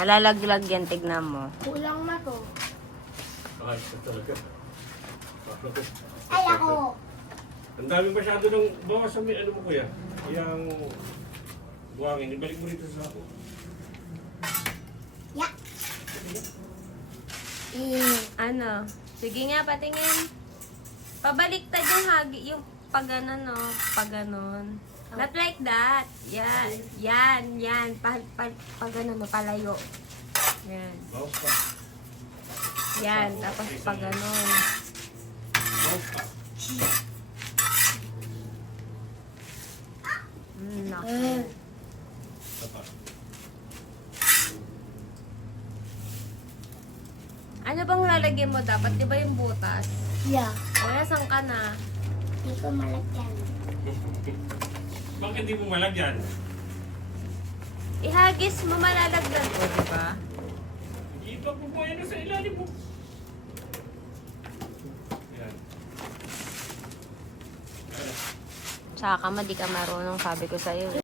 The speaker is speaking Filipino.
Malalaglag yan, tignan mo. Kulang na to. Ay, talaga. Ay, ako. Ang dami masyado ng bawas sa ano mo kuya. Yung buhangin, ibalik mo rito sa ako. Ya. Ano? Sige nga, patingin. Pabaliktad yung hagi, yung pag ano, no? Pag ganon. Not like that. Yan. Yan. Pag ano, no? Palayo. Yan. Bawas pa. Yan. Tapos pag ganon. Bawas pa. Naku. Isa pa. Ano bang lalagyan mo dapat? Di ba yung butas? Yeah. O, nasan ka na? Hindi ko malagyan. Bakit di mo malagyan? Ihagis mo, malalagdag ko, di ba? Iba po po yan sa ilalim mo. Yan. Tsaka ka, di ka marunong, sabi ko sa'yo.